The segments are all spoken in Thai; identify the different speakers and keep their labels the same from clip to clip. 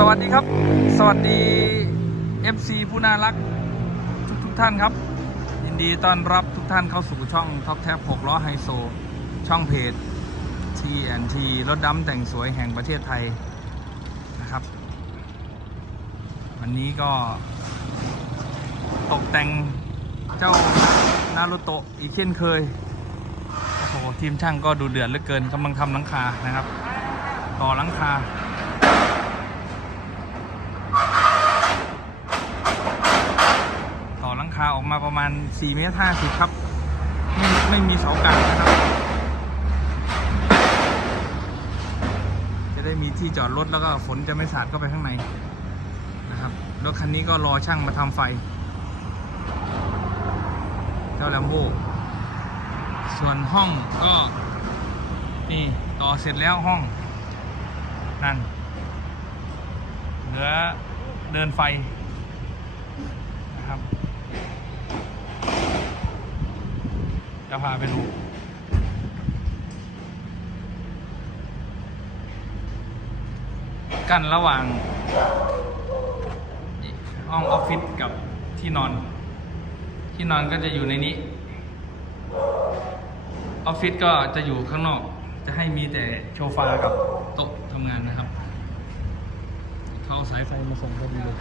Speaker 1: สวัสดีครับ สวัสดี FC ผู้น่ารักทุกทุกท่านครับ ยินดีต้อนรับทุกท่านเข้าสู่ช่องท็อปแท็บ6ล้อไฮโซ ช่องเพจ TNT รถดำแต่งสวยแห่งประเทศไทยนะครับ วันนี้ก็ตกแต่งเจ้านารุโตะอีกเช่นเคย โอ้โห ทีมช่างก็ดูเดือดเหลือเกินกำลังทำหลังคานะครับ ต่อหลังคา ต่อหลังคาออกมา ประมาณ4เมตร50ครับ ไม่ไม่มีเสากลางนะครับ จะได้มีที่จอดรถแล้วก็ฝนจะไม่สาดเข้าไปข้างในนะครับรถคันนี้ก็รอช่างมาทำไฟ เจ้าแลมโบส่วนห้องก็นี่ต่อเสร็จแล้วห้อง นั่น เหลือเดินไฟ นะครับ จะพาไปดูกั้นระหว่างห้องออฟฟิศกับที่นอน ที่นอนก็จะอยู่ในนี้ ออฟฟิศก็จะอยู่ข้างนอก จะให้มีแต่โชฟากับโต๊ะทำงานนะครับ เขาเอาสายไฟมาส่งพอดีเลย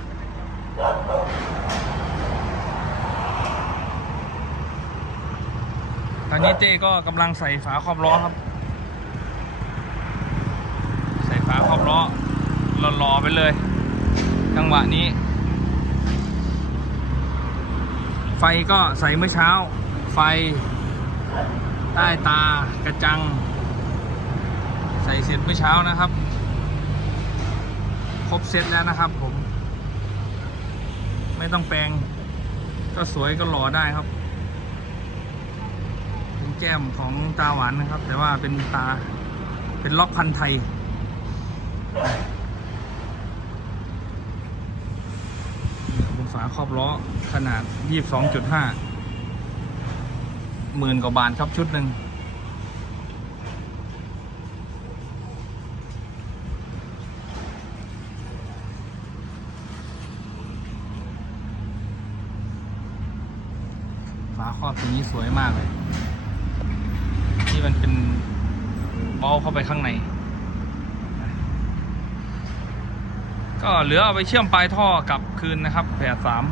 Speaker 1: อนนี้เต้ก็กำลังใส่ฝาครอบล้อครับ ใส่ฝาครอบล้อหล่อๆไปเลยจังหวะนี้ ไฟก็ใส่เมื่อเช้า ไฟ ใต้ตากระจัง ใส่เสร็จเมื่อเช้านะครับ ครบเซตแล้วนะครับผม ไม่ต้องแปลง ก็สวยก็หล่อได้ครับ แก้มของตาหวานนะครับ แต่ว่าเป็นตาเป็นล็อกพันไทย เป็นฝาครอบล้อขนาด 22.5หมื่นกว่าบาทครับชุดหนึ่งฝาครอบตัวนี้สวยมากเลย มันเป็นเบ้าเข้าไปข้างใน ก็เหลือเอาไปเชื่อมปลายท่อกลับคืนนะครับแผดสาม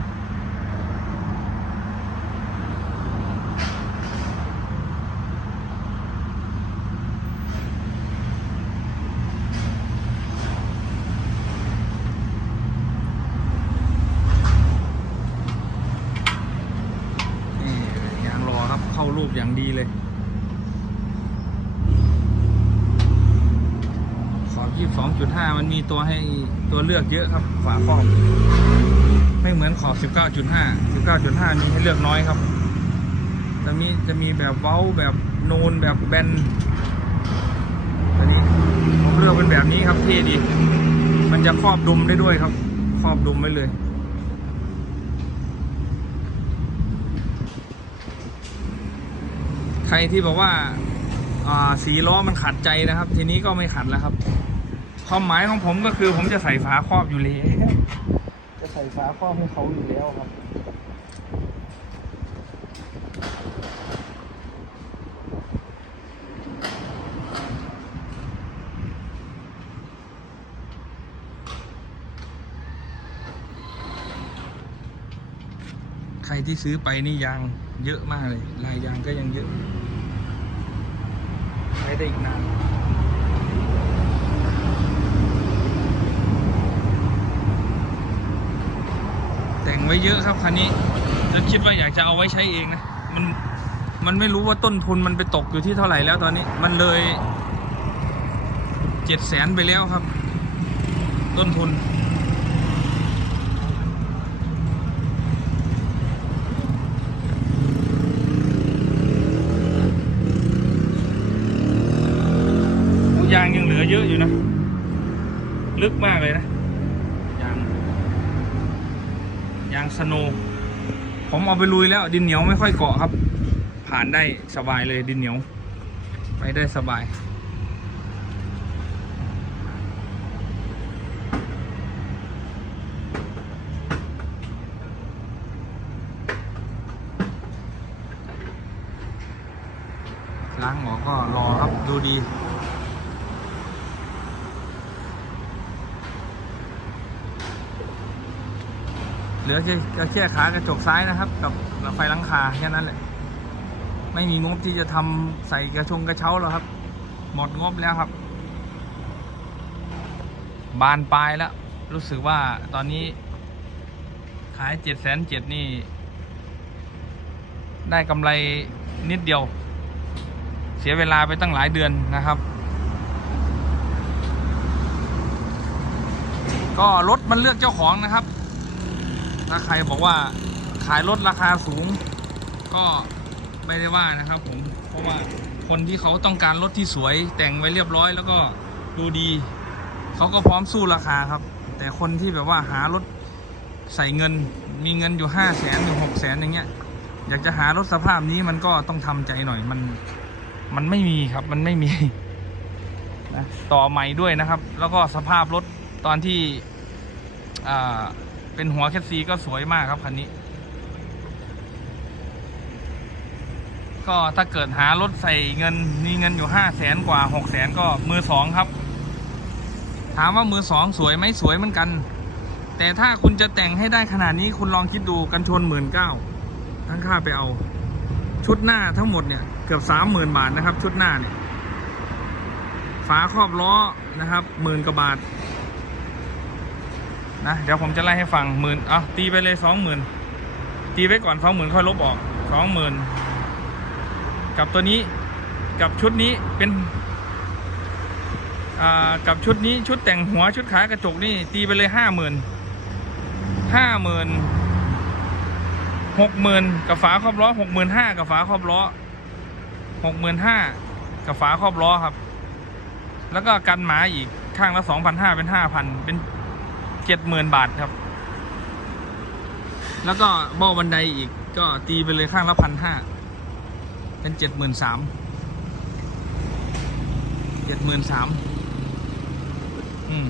Speaker 1: นี่ยางรอครับเข้ารูปอย่างดีเลย 2.5 มันมีตัวให้ตัวเลือกเยอะครับฝาครอบ ไม่เหมือนขอบ 19.5 19.5 มีให้เลือกน้อยครับ จะมีจะมีแบบเว้าแบบนูนแบบแบนอันนี้ผมเลือกเป็นแบบนี้ครับเท่ดี มันจะครอบดุมได้ด้วยครับ ครอบดุมไว้เลยใครที่บอกว่าสีล้อมันขัดใจนะครับ ทีนี้ก็ไม่ขัดแล้วครับ ความหมายของผมก็คือผมจะใส่ฝาครอบอยู่แล้วจะใส่ฝาครอบให้เขาอยู่แล้วครับใครที่ซื้อไปนี่ยางเยอะมากเลย ลายยางก็ยังเยอะ ใช้ได้อีกนาน แต่งไว้เยอะครับคันนี้แล้วคิดว่าอยากจะเอาไว้ใช้เองนะมันมันไม่รู้ว่าต้นทุนมันไปตกอยู่ที่เท่าไหร่แล้วตอนนี้มันเลยเจ็ดแสนไปแล้วครับ ต้นทุนโอ้ยางยังเหลือเยอะอยู่นะ ลึกมากเลยนะ โนผมเอาไปลุยแล้วดินเหนียวไม่ค่อยเกาะครับ ผ่านได้สบายเลยดินเหนียว ไปได้สบาย ล้างหมอก็รอครับดูดี เหลือแค่แค่ขากระจกซ้ายนะครับ กับไฟหลังคาแค่นั้นแหละ ไม่มีงบที่จะทำใส่กระชงกระเช้าแล้วครับ หมดงบแล้วครับ บานปลายแล้ว รู้สึกว่าตอนนี้ ขายเจ็ดแสนเจ็ดนี่ ได้กำไรนิดเดียว เสียเวลาไปตั้งหลายเดือนนะครับก็รถมันเลือกเจ้าของนะครับ ถ้าใครบอกว่าขายรถราคาสูง ก็ไม่ได้ว่านะครับผม เพราะว่าคนที่เขาต้องการรถที่สวย แต่งไว้เรียบร้อย แล้วก็ดูดี เขาก็พร้อมสู้ราคาครับ แต่คนที่แบบว่าหารถใส่เงิน มีเงินอยู่ห้าแสนอยู่หกแสนอย่างเงี้ย อยากจะหารถสภาพนี้มันก็ต้องทำใจหน่อยมัน มันไม่มีครับ มันไม่มีนะต่อใหม่ด้วยนะครับ แล้วก็สภาพรถตอนที่อ่า เป็นหัวแคทซีก็สวยมากครับคันนี้ ก็ถ้าเกิดหารถใส่เงินมีเงินอยู่ห้าแสนกว่าหกแสนก็มือสองครับ ถามว่ามือสองสวยไหมสวยเหมือนกัน แต่ถ้าคุณจะแต่งให้ได้ขนาดนี้คุณลองคิดดูกันชนหมื่นเก้าทั้งค่าไปเอา ชุดหน้าทั้งหมดเนี่ยเกือบสามหมื่นบาทนะครับ ชุดหน้าเนี่ยฝาครอบล้อนะครับหมื่นกว่าบาท นะเดี๋ยวผมจะไล่ให้ฟังหมื่นเอาตีไปเลยสองหมื่นตีไว้ก่อนสองหมื่นค่อยลบออกสองหมื่นกับตัวนี้กับชุดนี้เป็นอ่ากับชุดนี้ชุดแต่งหัวชุดขากระจกนี่ตีไปเลยห้าหมื่นห้าหมื่นหกหมื่นกับฝาครอบล้อหกหมื่นห้ากับฝาครอบล้อหกหมื่นห้ากับฝาครอบล้อครับ แล้วก็กันหมาอีกข้างละสองพันห้าเป็นห้าพันเป็น เจ็ดหมื่นบาทครับ แล้วก็บ้าบันไดอีกก็ตีไปเลยข้างละพันห้าเป็นเจ็ดหมื่นสามเจ็ดหมื่นสามอืม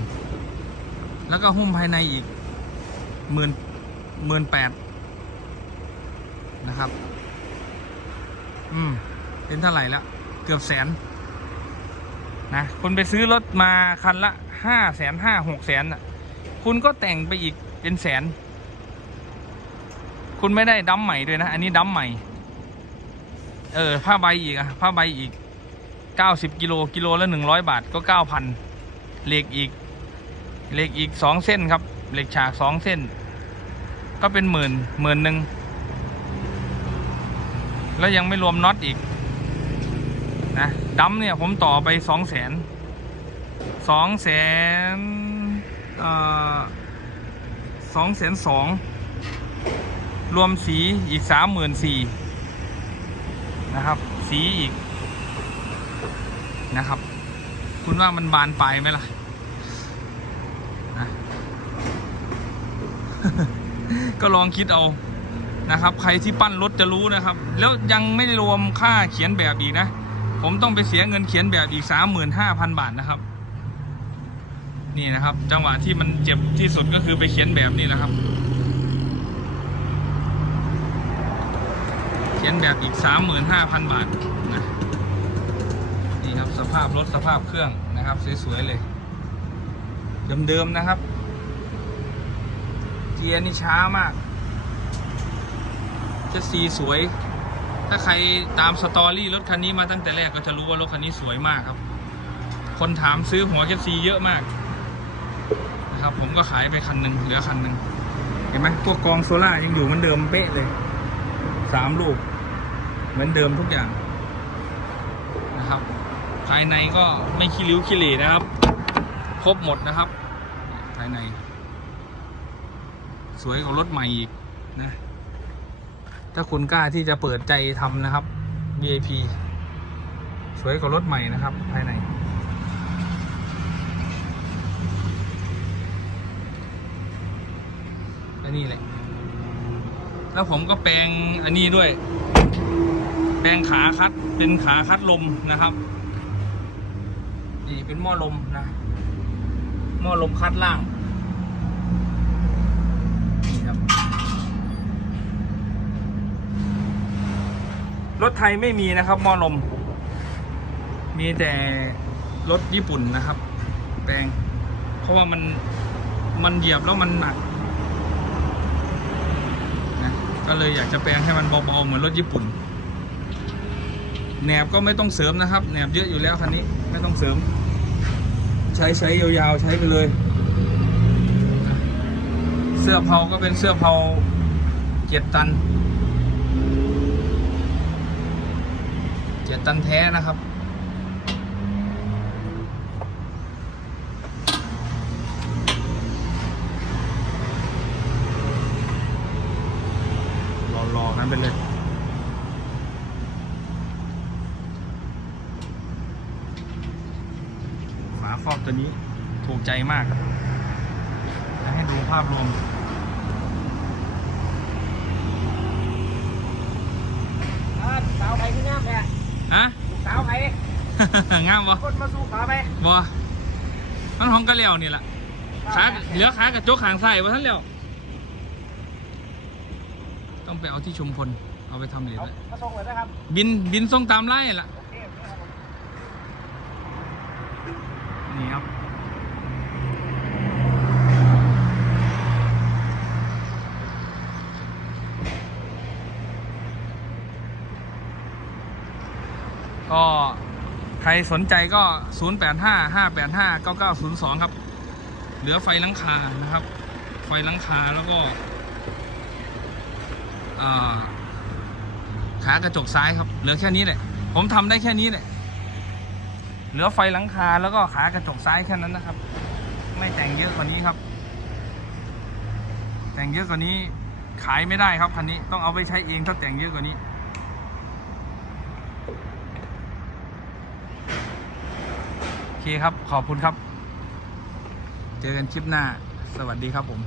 Speaker 1: แล้วก็หุ้มภายในอีกหมื่นหมื่นแปดนะครับ อืม เป็นเท่าไหร่ล้วเกือบแสน นะคุณไปซื้อรถมาคันละห้าแสนห้าหกแสนอะ คุณก็แต่งไปอีกเป็นแสน คุณไม่ได้ดั้มใหม่ด้วยนะ อันนี้ดั้มใหม่ เออ ผ้าใบอีกอะผ้าใบอีกเก้าสิบกิโลกิโลละหนึ่งร้อยบาทก็เก้าพันเหล็กอีกเหล็กอีกสองเส้นครับ เหล็กฉากสองเส้น ก็เป็นหมื่นหมื่นหนึ่งแล้วยังไม่รวมน็อตอีกนะดัมเนี่ยผมต่อไปสองแสนสองแสน สองแสนสองรวมสีอีกสามหมื่นสี่นะครับ สีอีกนะครับ คุณว่ามันบานไปลายไหมล่ะนะก็ลองคิดเอานะครับ ใครที่ปั้นรถจะรู้นะครับ แล้วยังไม่ได้รวมค่าเขียนแบบอีกนะ ผมต้องไปเสียเงินเขียนแบบอีกสามหมื่นห้าพันบาทนะครับ นี่นะครับ จังหวะที่มันเจ็บที่สุดก็คือไปเขียนแบบนี้นะครับ เขียนแบบอีกสามหมื่นห้าพันบาทนะนี่ครับสภาพรถสภาพเครื่องนะครับ สวย ๆ เลย เดิม ๆ นะครับ เกียร์นี่ช้ามาก จะสีสวย ถ้าใครตามสตอรี่รถคันนี้มาตั้งแต่แรกก็จะรู้ว่ารถคันนี้สวยมากครับคนถามซื้อหัวแคปซีเยอะมาก นะครับ ผมก็ขายไปคันหนึ่งเหลือคันหนึ่งเห็นไหมพวกกองโซล่ายังอยู่เหมือนเดิมเป๊ะเลยสามลูก เหมือนเดิมทุกอย่างนะครับ ภายในก็ไม่ขี้ริ้วขี้เหร่นะครับ ครบหมดนะครับ ภายใน สวยกว่ารถใหม่อีกนะ ถ้าคุณกล้าที่จะเปิดใจทำนะครับ VIP สวยกว่ารถใหม่นะครับ ภายใน นนี้เลย แล้วผมก็แปลงอันนี้ด้วย แปลงขาคัดเป็นขาคัดลมนะครับ นี่เป็นหม้อลมนะหม้อลมคัดล่างนี่ครับ รถไทยไม่มีนะครับหม้อลม มีแต่รถญี่ปุ่นนะครับ แปลง เพราะว่ามันมันเหยียบแล้วมันหนัก ก็เลยอยากจะแปลงให้มันเบาๆเหมือนรถญี่ปุ่นแหนบก็ไม่ต้องเสริมนะครับแหนบเยอะอยู่แล้วคันนี้ไม่ต้องเสริม ใช้ใช้ยาวๆใช้ไปเลย เสื้อเผาก็เป็นเสื้อเผาเจ็ดตันเจ็ดตันแท้นะครับ รอรอกันไปเลยฝาครอบตัวนี้ถูกใจมากจะให้ดูภาพรวม
Speaker 2: อ่าสาวไปที่งามแหละ
Speaker 1: ฮะ
Speaker 2: สาวไป
Speaker 1: งามบ่
Speaker 2: คนมาสู่ขาไป
Speaker 1: บ่มันของกระเหลี่ยวนี่แหละขาเหลือขากระจกขางใส่ว่าท่านเหลี่ยว ต้องไปเอาที่ชุมพลเอาไปทำเหรียญ
Speaker 2: เอา
Speaker 1: แล้ว
Speaker 2: มาส่งเลยนะครับ
Speaker 1: บินบินส่งตามไล่ล่ะ
Speaker 2: โอเคครับผม
Speaker 1: นี่ครับ ก็ ใครสนใจก็ 085 585 9902 ครับ เหลือไฟหลังคานะครับ ไฟหลังคาแล้วก็อ่า ขากระจกซ้ายครับ เหลือแค่นี้แหละ ผมทำได้แค่นี้แหละ เหลือไฟหลังคาแล้วก็ขากระจกซ้ายแค่นั้นนะครับ ไม่แต่งเยอะกว่านี้ครับ แต่งเยอะกว่านี้ขายไม่ได้ครับคันนี้ต้องเอาไปใช้เองถ้าแต่งเยอะกว่านี้ โอเคครับขอบคุณครับ เจอกันคลิปหน้า สวัสดีครับผม